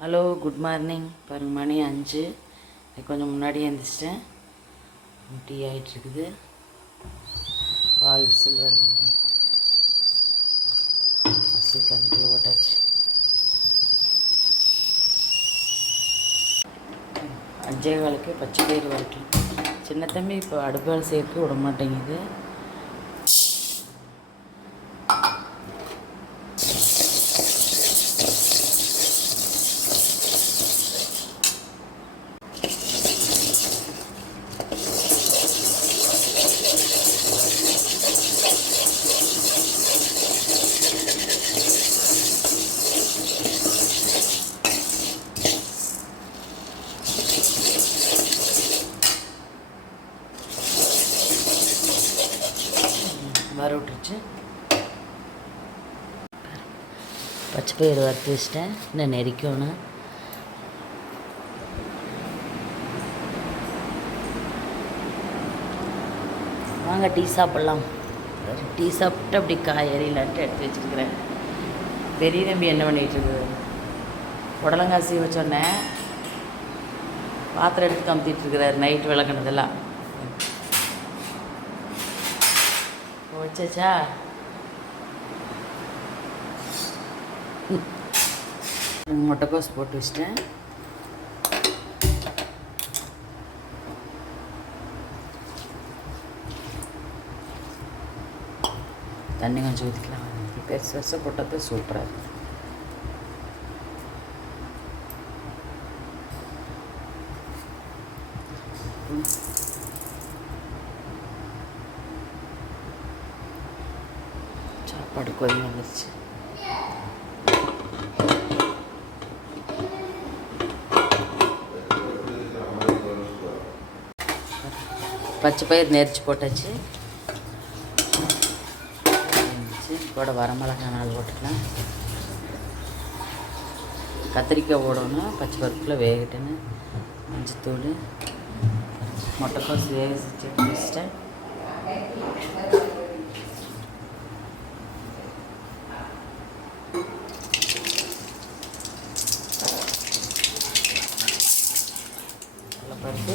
Hello good morning பாருங்க மணி அஞ்சு. கொஞ்சம் முன்னாடி எழுந்திரிச்சிட்டேன் டீ ஆகிட்டுருக்குது பால் விசில் வருது அரிசி தண்ணிக்குள்ளே ஓட்டாச்சு அஞ்சே காலுக்கு பச்சை பயிர் வரைக்கும் சின்ன தம்பி இப்போ அடுப்பால் சேர்த்து விட மாட்டேங்குது வர விட்டுருச்சு. பச்சை பயிறு வறுத்து வச்சிட்டேன். இன்னும் நெரிக்கணும். வாங்க டீ சாப்பிட்லாம். டீ சாப்பிட்டு அப்படி காய் காய்கறிலான்ட்டு எடுத்து வச்சுருக்கிறேன். பெரிய தம்பி என்ன பண்ணிகிட்டு இருக்குது புடலங்காய் சீவ சொன்னேன். பாத்திரம் எடுத்து கமுத்திட்டு இருக்கிறார். நைட் விளக்குனதெல்லாம். வச்சாச்சா முட்டைக்கோஸ் போட்டு வச்சிட்டேன். தண்ணி கொஞ்சம் ஊற்றிக்கலாம் பெருசு பெருசாக போட்டது சூப்பராக இருக்கும். சாப்பாடு கொதி வந்துருச்சு. பச்சை பயிர் நெரிச்சு போட்டாச்சு. கூட வரமிளகா நாள் போட்டுக்கலாம் கத்திரிக்காய் போடணும். பச்சை பருப்பில் வேகட்டுன்னு. மஞ்சத்தூள். முட்டைக்கோஸ் வேக செஞ்சு வச்சுட்டேன் கடலைப்பருப்பு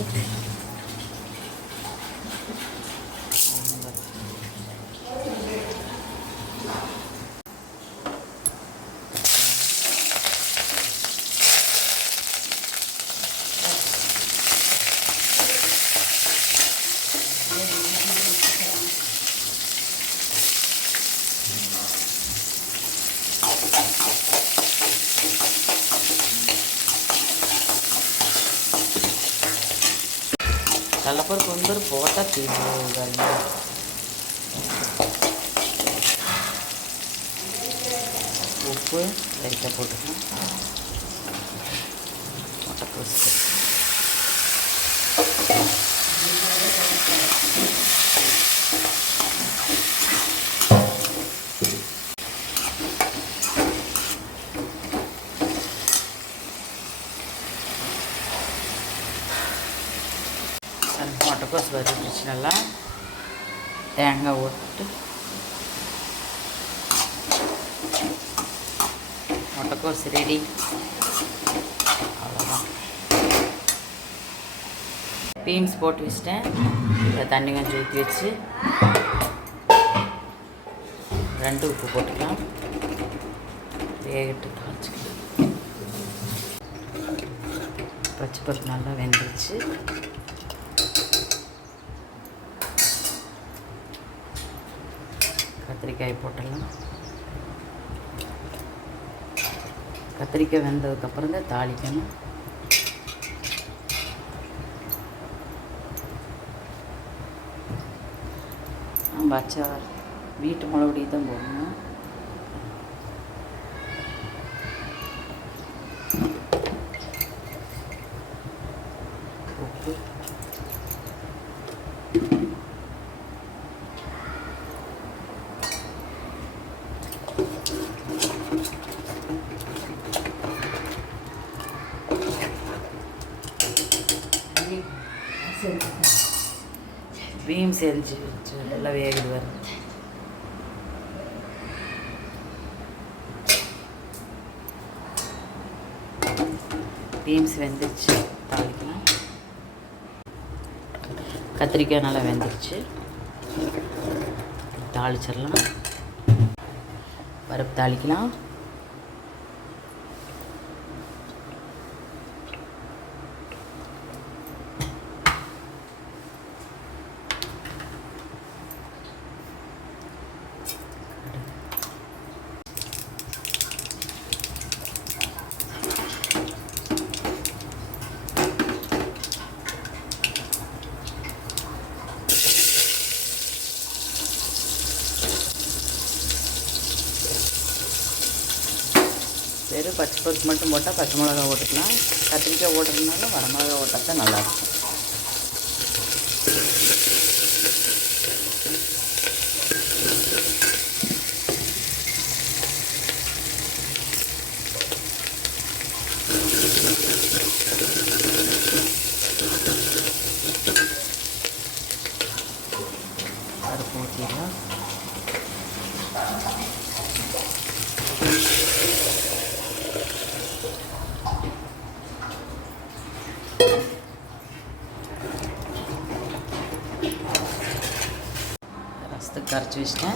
கடலைப்பருப்பு வந்து உப்பு லைட்டாக போட்டுக்கலாம் முட்டைக்கோஸ் முட்டைக்கோஸ் வறுத்துச்சு நல்லா தேங்காய் போட்டு முட்டைக்கோஸ் ரெடி. அவ்வளோதான் பீன்ஸ் போட்டு வச்சிட்டேன். இப்போ தண்ணி கொஞ்சம் ஊற்றி வச்சு ரெண்டு உப்பு போட்டுக்கலாம். வேகட்டு காய்ச்சிக்கலாம். பச்சை பருப்பு நல்லா வெந்துருச்சு. கத்திரிக்காயை போட்டுடலாம். கத்திரிக்காய் வெந்ததுக்கப்புறம் தான் தாளிக்கணும். நம்ம அச்சார் வீட்டு மிளகுடி தான் போடணும். உப்பு. பீன்ஸ் செஞ்சு வச்சு நல்லா வேகுது வர பீன்ஸ் வெந்துருச்சு தாளிக்கலாம் கத்திரிக்காய் நல்லா வெந்துருச்சு தாளிச்சிடலாம் பருப்பு தாளிக்கலாம் வெறும் மட்டும் போட்டால் பச்சை மிளகா ஓட்டுக்கலாம். கத்திரிக்காய் ஓட்டுறதுனால வரமிளகா ஓட்டால் தான் நல்லாயிருக்கும். రస్తు ఖర్చు ఇష్టం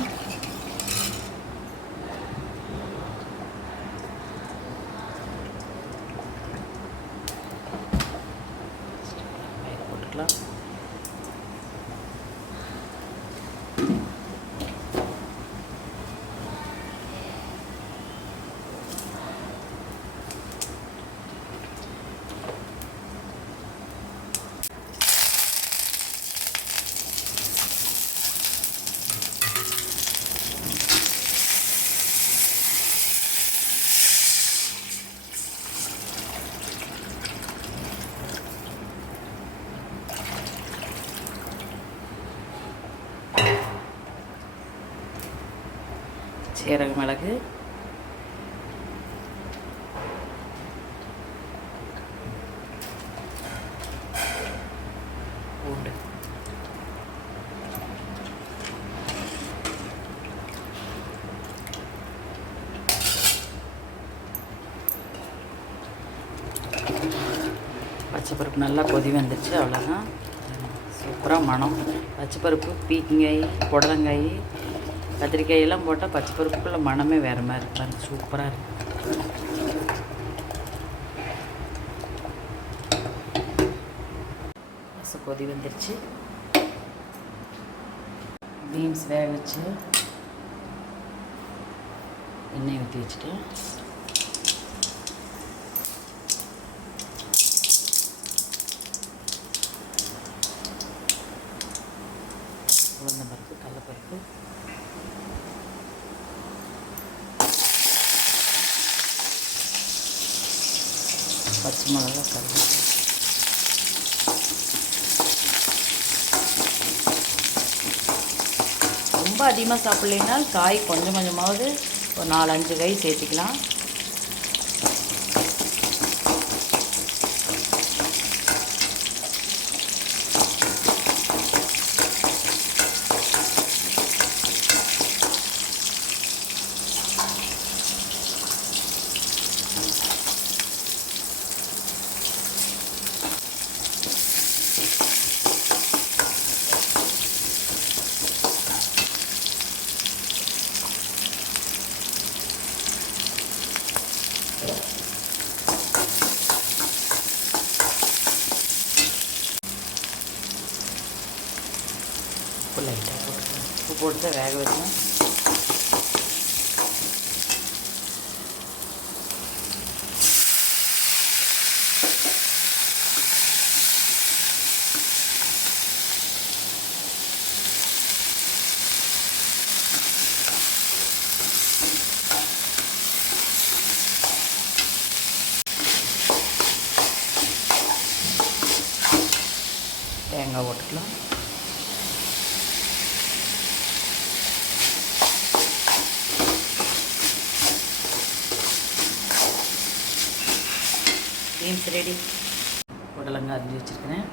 நல்லா கொதி வந்துருச்சு அவ்வளோதான் சூப்பராக மணம். பச்சைப்பருப்பு பீக்கங்காய் புடலங்காய் கத்திரிக்காய் எல்லாம் போட்டால் பச்சைப்பருப்புக்குள்ள மணமே வேறு மாதிரி இருக்கும் சூப்பராக இருக்கு. கொதி வந்துருச்சு. பீன்ஸ் வேக வச்சு எண்ணெய் ஊற்றி வச்சுட்டேன் உளுந்தம் பருப்பு கடலப்பருப்பு பச்சை மிளகா கருவேப்பிலை. ரொம்ப அதிகமாக சாப்பிட்லைன்னா காய் கொஞ்சம் கொஞ்சமாவது ஒரு நாலு அஞ்சு காய் சேர்த்துக்கலாம். உப்பு லைட்டாக போட்டுக்கலாம் உப்பு போட்டு தான் வேக வைக்கணும் தேங்காய் போட்டுக்கலாம் பீன்ஸ் ரெடி புடலங்காய் அரிஞ்சு வச்சுருக்கிறேன்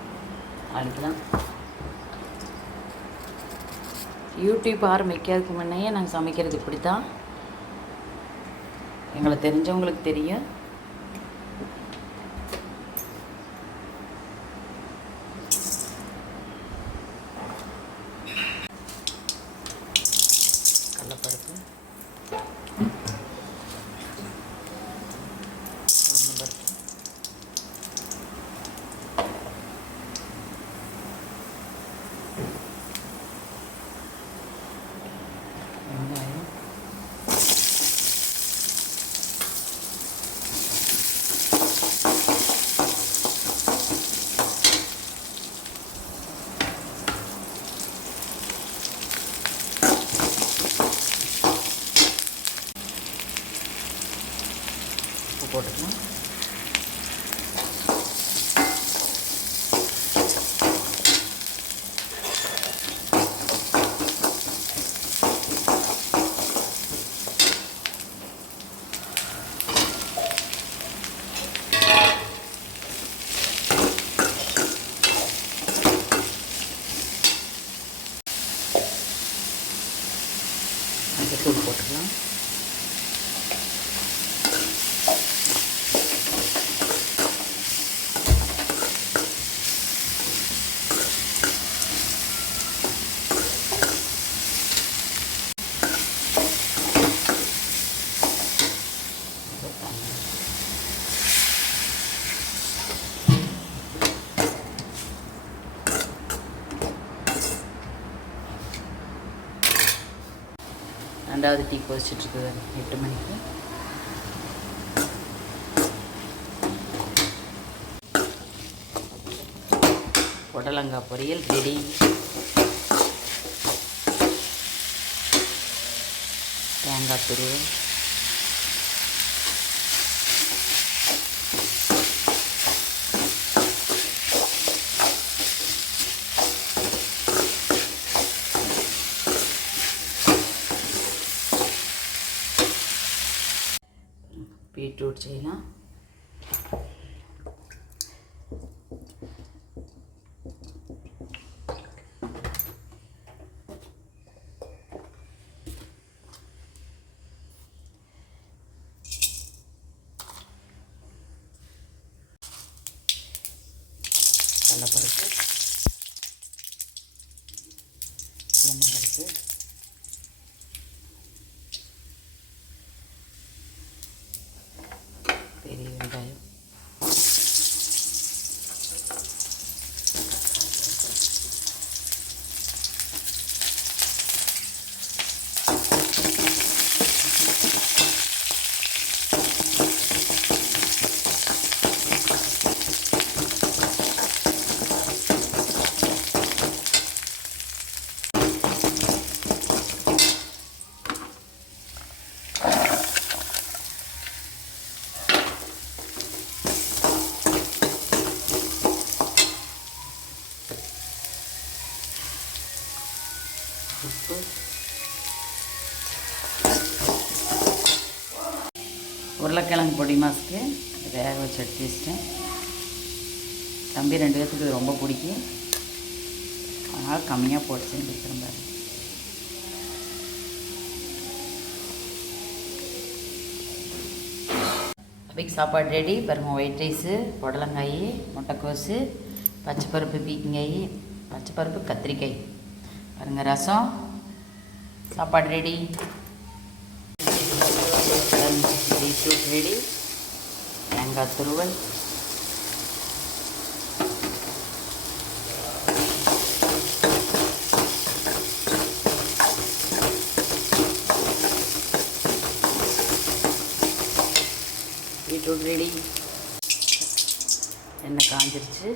அழிக்கலாம் யூடியூப் ஆரம்பிக்கிறதுக்கு முன்னையே நாங்கள் சமைக்கிறது இப்படி தான் எங்களை தெரிஞ்சவங்களுக்கு தெரியும். ரெண்டாவது டீ கொதிச்சிட்ருக்குது எட்டு மணிக்கு. புடலங்காய் பொரியல் ரெடி. தேங்காய் துருவல். பீட்ரூட் செய்யலாம் கடலப்பருப்பு கடலப்பருப்பு பெரிய வெங்காயம் உப்பு உருளைக்கிழங்கு பொடி மாசுக்கு வேக வச்சு எடுத்து வச்சிட்டேன். தம்பி ரெண்டு பேர்த்துக்கு இது ரொம்ப பிடிக்கும். அதனால் கம்மியாக போட்டு செஞ்சு திரும்ப அபிக்கு சாப்பாடு ரெடி. பாருங்க ஒயிட் ரைஸு புடலங்காய் முட்டைக்கோசு பச்சைப்பருப்பு பீக்கங்காய் பச்சைப்பருப்பு கத்திரிக்காய். பாருங்கள் ரசம். சாப்பாடு ரெடி. பீட்ரூட் ரெடி தேங்காய் துருவல். Beetroot ready. எண்ணெய் காஞ்சிருச்சு.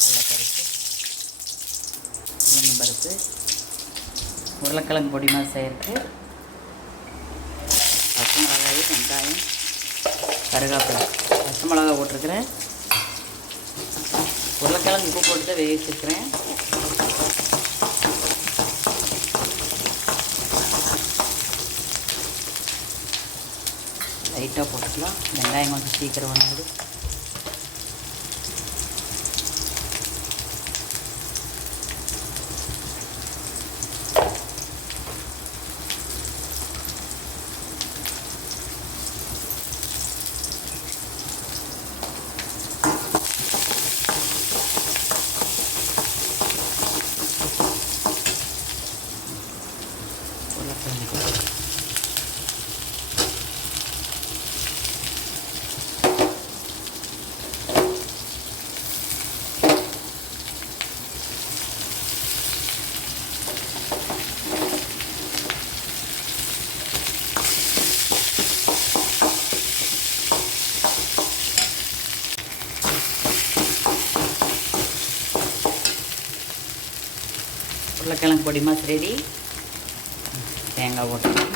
கடலைப்பருப்பு உளுந்தம் பருப்பு. உருளைக்கிழங்கு பொடி மாதிரி செய்யறதுக்கு வெங்காயம் கருவேப்பிலை பச்சை மிளகாய் போட்டிருக்கிறேன். உருளைக்கிழங்கு உப்பு போட்டு தான் வேக வச்சுருக்கிறேன். லைட்டாக போட்டுக்கலாம். வெங்காயம் கொஞ்சம் சீக்கிரம் வந்துடும் உருளைக்கிழங்கு உருளைக்கிழங்கு பொடி மாதிரி ரெடி தேங்காய் போட்டுக்கலாம்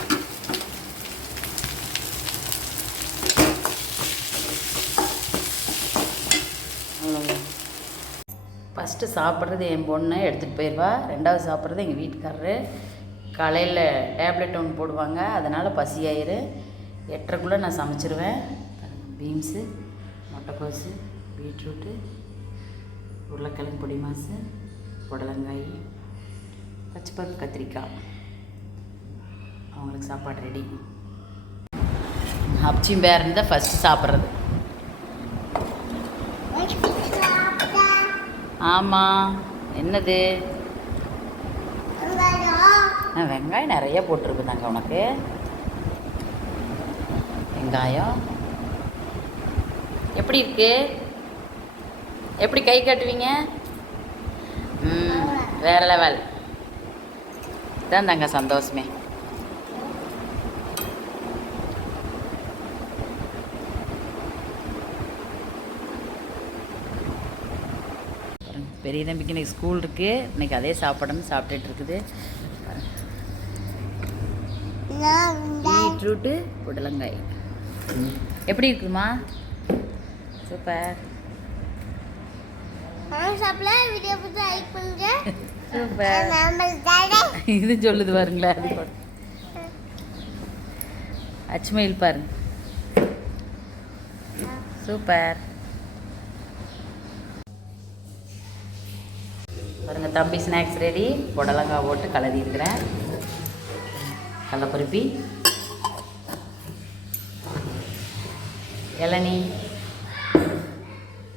ஃபஸ்ட்டு சாப்பிட்றது என் பொண்ணு எடுத்துகிட்டு போயிடுவா ரெண்டாவது சாப்பிட்றது எங்கள் வீட்டுக்காரரு. காலையில் டேப்லெட் ஒன்று போடுவாங்க. அதனால் பசியாயிரு. எட்டரைக்குள்ளே நான் சமைச்சிருவேன். பீன்ஸு முட்டைக்கோஸு பீட்ரூட்டு உருளைக்கிழங்கு பொடி மாசு புடலங்காய். பச்சைப்பருப்பு கத்திரிக்காய். அவங்களுக்கு சாப்பாடு ரெடி அப்சியும் பேர் இருந்தால் ஃபஸ்ட்டு சாப்பிட்றது. ஆமாம் என்னது? வெங்காயம் நிறைய போட்டிருக்குதாங்க உனக்கு? வெங்காயம்? எப்படி இருக்கு? எப்படி கை காட்டுவீங்க? ம் வேற லெவல் இதான் தாங்க சந்தோஷமே. பெரிய தம்பிக்கு இன்னைக்கு ஸ்கூல் இருக்குது இன்னைக்கு அதே சாப்பாடுன்னு சாப்பிட்டுட்டு இருக்குது. பீட்ரூட்டு புடலங்காய். எப்படி இருக்குதுமா சூப்பர். சாப்பிட வீடியோ லைக் பண்ணுங்க. சூப்பர் இது சொல்லுது பாருங்களேன் அது கூட அச்சுமயில் பாருங்க. சூப்பர் பாருங்க தம்பி ஸ்நாக்ஸ் ரெடி புடலங்காய் போட்டு கலரி இருக்கிறேன். கடலப்பருப்பி இளநீ.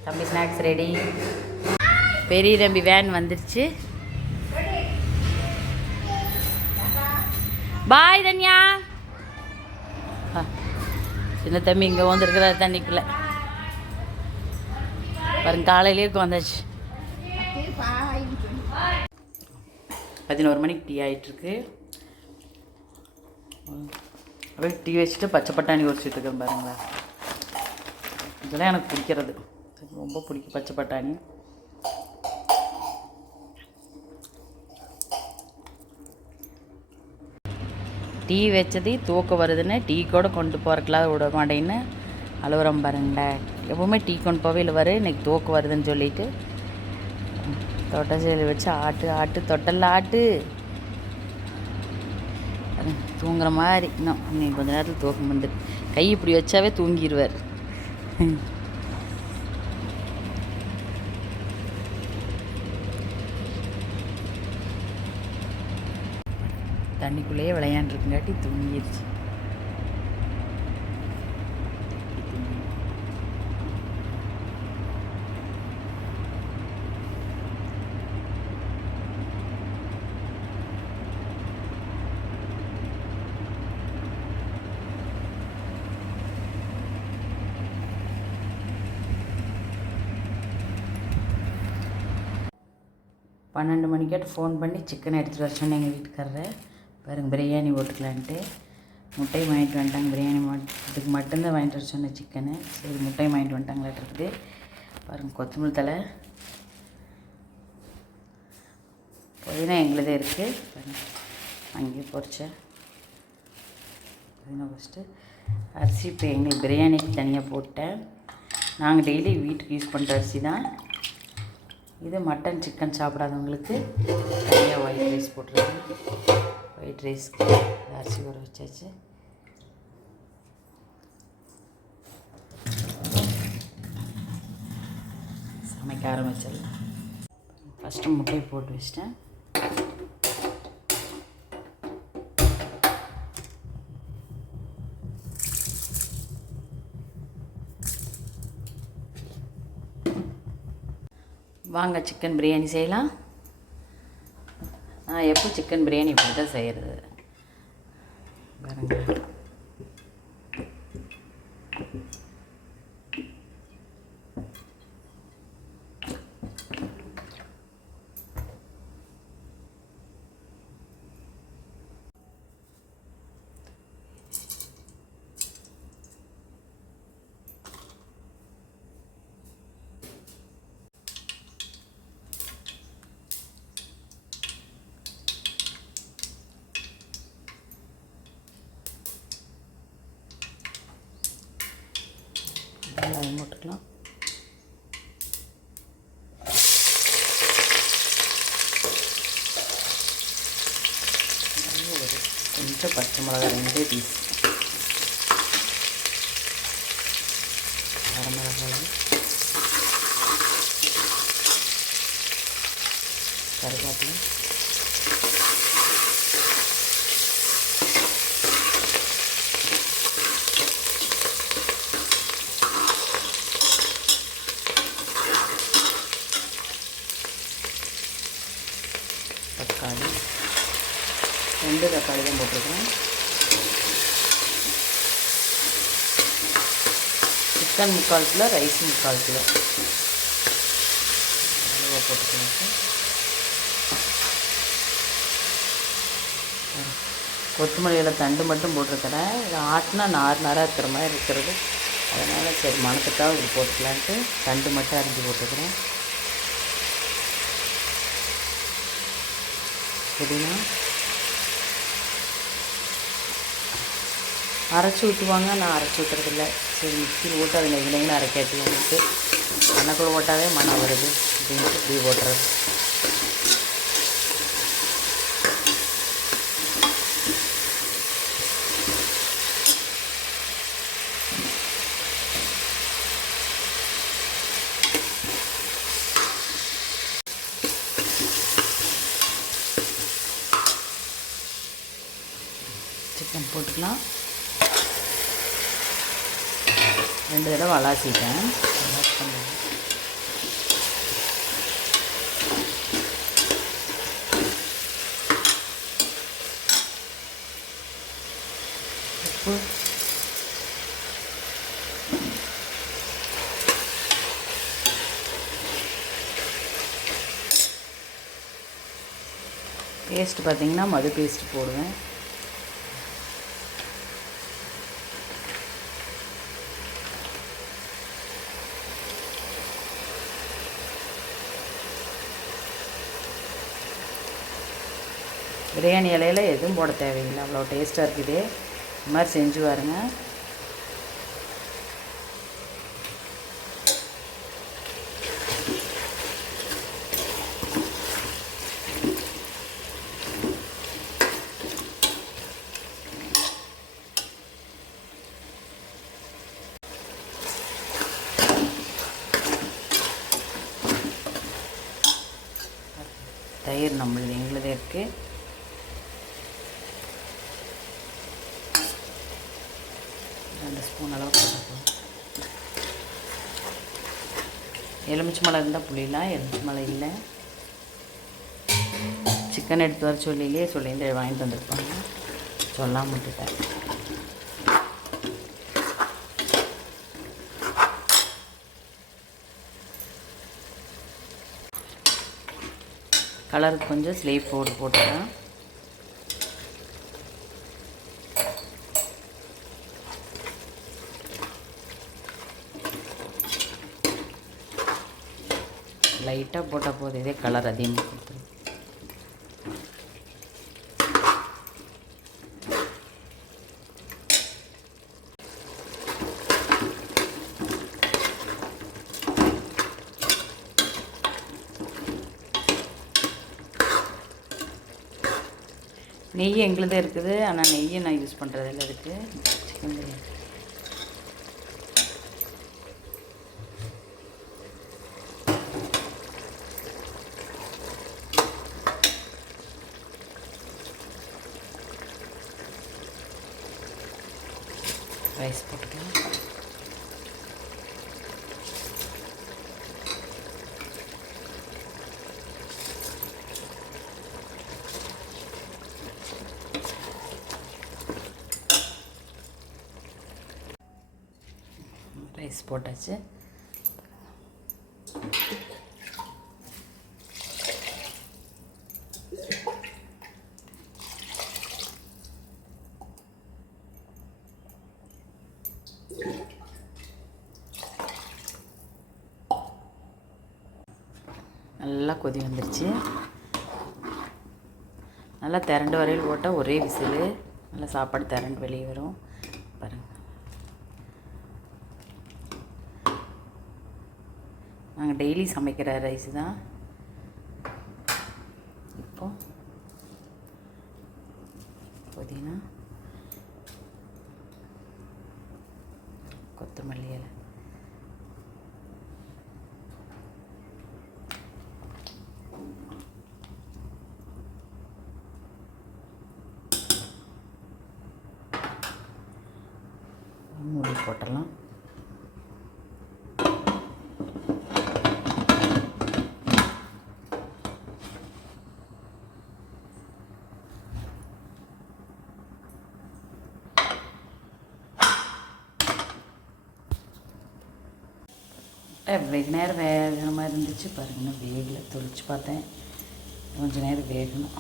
தம்பி ஸ்நாக்ஸ் ரெடி பெரிய தம்பி வேன் வந்துருச்சு. பாய் தன்யா சின்ன தம்பி இங்கே வந்துருக்கிறார் தண்ணிக்குள்ளே. பாருங்க காலையிலேயே வந்தாச்சு. பதினோரு மணிக்கு டீ ஆகிட்டுருக்கு அப்படியே டீ வச்சுட்டு பச்சை பட்டாணி உரிச்சிட்ருக்கேன் பாருங்களேன். இதெல்லாம் எனக்கு பிடிக்கிறது. ரொம்ப பிடிக்கும் பச்சை பட்டாணி. டீ வச்சது தூக்கம் வருதுன்னு டீ கூட கொண்டு போகிறக்கெல்லாம் விட மாட்டேன்னு அலுவரம் பாருங்களேன் எப்போவுமே டீ கொண்டு போவே இல்லை வரு இன்னைக்கு தூக்கம் வருதுன்னு சொல்லிட்டு. தொட்டை சேலை வச்சு ஆட்டு ஆட்டு தொட்டலில் ஆட்டு. தூங்குற மாதிரி. இன்னும் இன்னைக்கு கொஞ்ச நேரத்தில் தூக்கம் வந்துடு கை இப்படி வச்சாவே தூங்கிடுவார் தண்ணிக்குள்ளேயே விளையாண்டுருக்குங்காட்டி தூங்கிடுச்சு பன்னெண்டு மணிக்காட்டு ஃபோன் பண்ணி சிக்கன் எடுத்துகிட்டு வர சொன்னேன் எங்கள் வீட்டுக்காரரை. பாருங்கள் பிரியாணி போட்டுக்கலான்ட்டு. முட்டையும் வாங்கிட்டு வந்துட்டாங்க. பிரியாணி மட் இதுக்கு மட்டும்தான் வாங்கிட்டு வர சொன்னேன் சிக்கனு. சரி முட்டையும் வாங்கிட்டு வந்துட்டாங்களாட்டு இருக்குது பாருங்கள் கொத்தமல்லி தலை புதினா எங்களுதே இருக்குது பாருங்கள் அங்கேயே பொறிச்சேன் புதினா ஃபஸ்ட்டு அரிசி இப்போ எங்களுக்கு பிரியாணிக்கு தனியாக போட்டேன். நாங்கள் டெய்லி வீட்டுக்கு யூஸ் பண்ணுற அரிசி தான். இது மட்டன் சிக்கன் சாப்பிடாதவங்களுக்கு தனியாக ஒயிட் ரைஸ் போட்டுருக்கேன். ஒயிட் ரைஸ்க்கு அரிசி ஊற வச்சாச்சு சமைக்க ஆரம்பிச்சிடலாம் ஃபஸ்ட்டு முட்டையை போட்டு வச்சிட்டேன். வாங்க சிக்கன் பிரியாணி செய்யலாம். எப்போ சிக்கன் பிரியாணி இப்படி தான் செய்கிறது பாருங்கள் வெங்காயம் போட்டுக்கலாம் ஒரு கொஞ்சம் பச்சை மிளகா ரெண்டே பீஸ் வரமிளகாய் கருவேப்பிலை தக்காளி ரெண்டு தக்காளி தான் போட்டிருக்கேன் சிக்கன் முக்கால் கிலோ ரைஸ் முக்கால் கிலோ. அளவாக போட்டுக்கலாம் சார் கொத்தமல்லியில் தண்டு மட்டும் போட்டிருக்கிறேன். இது ஆட்டினா நார் நாராக இருக்கிற மாதிரி இருக்கிறது. அதனால் சரி மணத்துக்காக இது போட்டுக்கலான்ட்டு தண்டு மட்டும் அரிஞ்சு போட்டுக்கிறேன். புதினா? அரைச்சி ஊற்றுவாங்க நான் அரைச்சி ஊற்றுறதில்ல சரி மிக்சியில் போட்டு அதை நெய் நெய்னு அரைக்காட்டிட்டு மணக்குள்ள போட்டாவே மனம் வருது. அப்படின்ட்டு இப்படி போட்டுறது சிக்கன் போட்டுக்கலாம் ரெண்டு தடவை அலாசிட்டேன் உப்பு பேஸ்ட் பார்த்தீங்கன்னா மது பேஸ்ட் போடுவேன். பிரியாணி இலையில எதுவும் போட தேவையில்லை. அவ்வளோ டேஸ்ட்டாக இருக்குது. இது மாதிரி செஞ்சு பாருங்க. தயிர் நம்மளுது எங்களுது இருக்குது ரெண்டு ஸ்பூன் அளவுக்கு போட்டுக்கலாம் எலுமிச்சை மலை இருந்தால் புளியலாம் எலுமிச்சை மலை இல்லை. சிக்கன் எடுத்து வர சொல்லிலே சொல்லிட்டு வாங்கிட்டு வந்திருப்பாங்க. சொல்லாம விட்டுட்டேன். கலருக்கு கொஞ்சம் ஸ்லீவ் பவுடர் போட்டுக்கலாம். லைட்டாக போட்டால் போதும். இதே கலர் அதிகமாக கொடுத்துரும் நெய் எங்களுதே இருக்குது. ஆனால் நெய்யை நான் யூஸ் பண்ணுறதில்ல இருக்குது சிக்கன் பிரியாணி ரைஸ் போட்டுக்கலாம் ரைஸ் போட்டாச்சு. நல்லா கொதி வந்துருச்சு. நல்லா திரண்டு வரையில் போட்டால் ஒரே விசிலு. நல்லா சாப்பாடு திரண்டு வெளியே வரும் பாருங்கள் நாங்கள் டெய்லி சமைக்கிற ரைஸ் தான். இப்போ புதினா கொத்தமல்லி இலை. மூடி போட்டலாம் வெகு நேரம் வேகமாக இருந்துச்சு. பாருங்க இன்னும் வேகலை. தொளிச்சு பார்த்தேன். கொஞ்ச நேரம் வேகணும்.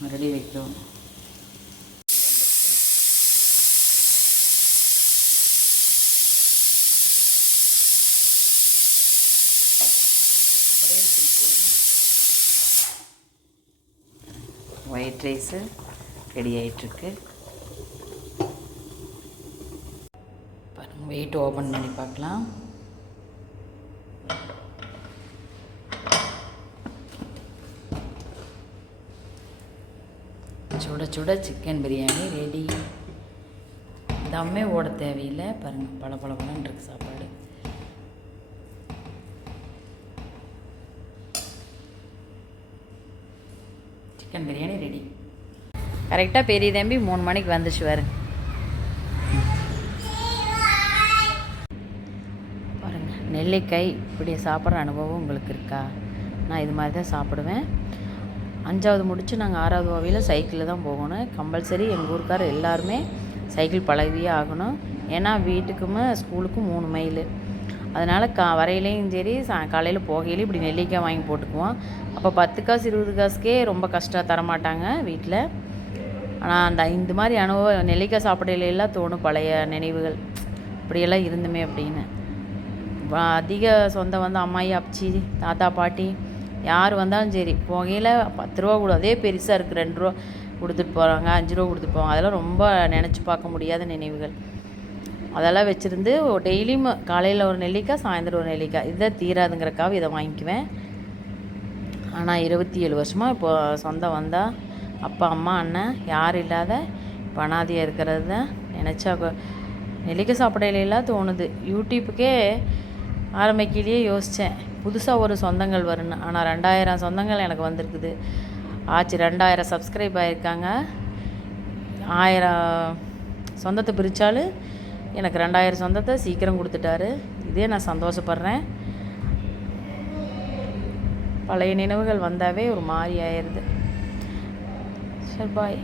மறுபடியும் வைக்கும் ஒயிட் ரைஸு ரெடி ஆகிட்டுருக்கு பாருங்கள் வெயிட் ஓப்பன் பண்ணி பார்க்கலாம். சுட சுட சிக்கன் பிரியாணி ரெடி தம்மே ஓட தேவையில்லை. பாருங்கள் பல பல பலன்னு சாப்பாடு. சிக்கன் பிரியாணி ரெடி கரெக்டாக பெரிய தம்பி மூணு மணிக்கு வந்துச்சு பாருங்க பாருங்கள் நெல்லிக்காய் இப்படி சாப்பிட்ற அனுபவம் உங்களுக்கு இருக்கா? நான் இது மாதிரி தான் சாப்பிடுவேன். அஞ்சாவது முடித்து நாங்கள் ஆறாவது வகையில் சைக்கிளில் தான் போகணும். கம்பல்சரி எங்கள் ஊருக்கார் எல்லாருமே சைக்கிள் பழகியே ஆகணும். ஏன்னா வீட்டுக்குமே ஸ்கூலுக்கும் மூணு மைல் அதனால் கா வரையிலையும் சரி சா காலையில் போகையிலையும் இப்படி நெல்லிக்காய் வாங்கி போட்டுக்குவோம். அப்போ பத்து காசு இருபது காசுக்கே ரொம்ப கஷ்டம் தரமாட்டாங்க வீட்டில் ஆனால் அந்த இந்த மாதிரி அனுபவம் நெல்லிக்காய் சாப்பிடையில தோணும் பழைய நினைவுகள். இப்படியெல்லாம் இருந்துமே அப்படின்னு. அதிக சொந்தம் வந்து அம்மாயி அப்பச்சி தாத்தா பாட்டி யார் வந்தாலும் சரி போகையில் பத்து ரூபா கூட அதே பெருசாக இருக்குது ரெண்டு ரூபா கொடுத்துட்டு போகிறாங்க அஞ்சு ரூபா கொடுத்துட்டு போவாங்க. அதெல்லாம் ரொம்ப நினச்சி பார்க்க முடியாத நினைவுகள். அதெல்லாம் வச்சுருந்து டெய்லியும் காலையில் ஒரு நெல்லிக்காய் சாயந்தரம் ஒரு நெல்லிக்காய். இதுதான் தீராதுங்கிறக்காக இதை வாங்கிக்குவேன். ஆனால் இருபத்தி ஏழு வருஷமாக இப்போ சொந்தம் வந்தால் அப்பா அம்மா அண்ணன் யார் இல்லாத பணாதியாக இருக்கிறது தான் நினச்சா நெல்லிக்காய் சாப்பிடையிலாம் தோணுது. யூடியூப்புக்கே ஆரம்பிக்கலையே யோசித்தேன். புதுசாக ஒரு சொந்தங்கள் வரும்னு ஆனால் ரெண்டாயிரம் சொந்தங்கள் எனக்கு வந்திருக்குது. ஆச்சு ரெண்டாயிரம் சப்ஸ்கிரைப் ஆகியிருக்காங்க ஆயிரம் சொந்தத்தை பிரித்தாலும் எனக்கு ரெண்டாயிரம் சொந்தத்தை சீக்கிரம் கொடுத்துட்டாரு. இதே நான் சந்தோஷப்படுறேன். பழைய நினைவுகள் வந்தாவே ஒரு மாதிரி ஆயிடுது சரி பாய்